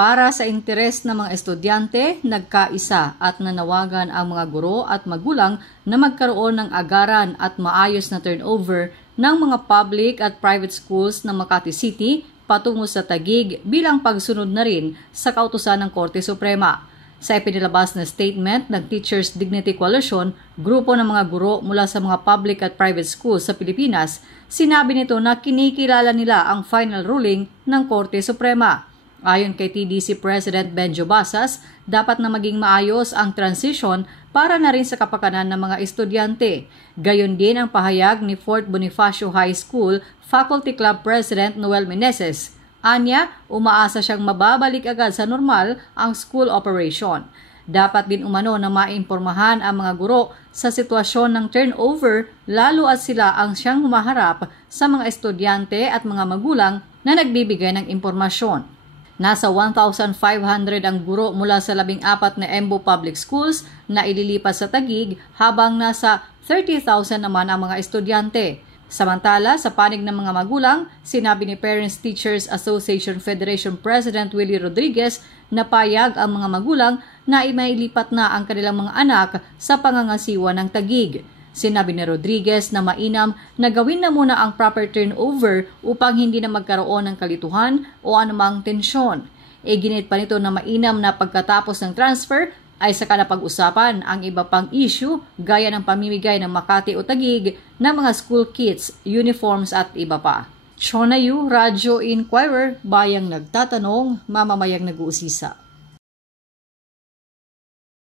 Para sa interes ng mga estudyante, nagkaisa at nanawagan ang mga guro at magulang na magkaroon ng agaran at maayos na turnover ng mga public at private schools ng Makati City patungo sa Taguig bilang pagsunod na rin sa kautusan ng Korte Suprema. Sa ipinilabas na statement ng Teachers Dignity Coalition, grupo ng mga guro mula sa mga public at private schools sa Pilipinas, sinabi nito na kinikilala nila ang final ruling ng Korte Suprema. Ayon kay TDC President Benjo Basas, dapat na maging maayos ang transition para na rin sa kapakanan ng mga estudyante. Gayon din ang pahayag ni Fort Bonifacio High School Faculty Club President Noel Meneses. Anya, umaasa siyang mababalik agad sa normal ang school operation. Dapat din umano na maimpurmahan ang mga guro sa sitwasyon ng turnover lalo at sila ang siyang humaharap sa mga estudyante at mga magulang na nagbibigay ng impormasyon. Nasa 1,500 ang guro mula sa 14 na EMBO Public Schools na ililipat sa Taguig habang nasa 30,000 naman ang mga estudyante. Samantala, sa panig ng mga magulang, sinabi ni Parents Teachers Association Federation President Willie Rodriguez na payag ang mga magulang na imailipat na ang kanilang mga anak sa pangangasiwa ng Taguig. Sinabi ni Rodriguez na mainam na gawin na muna ang proper turnover upang hindi na magkaroon ng kalituhan o anumang tensyon. Ginit pa nito na mainam na pagkatapos ng transfer ay saka na pag-usapan ang iba pang issue gaya ng pamimigay ng Makati o Taguig ng mga school kits, uniforms at iba pa. Chona Yu, Radyo Inquirer, bayang nagtatanong, mamamayang nag-uusisa.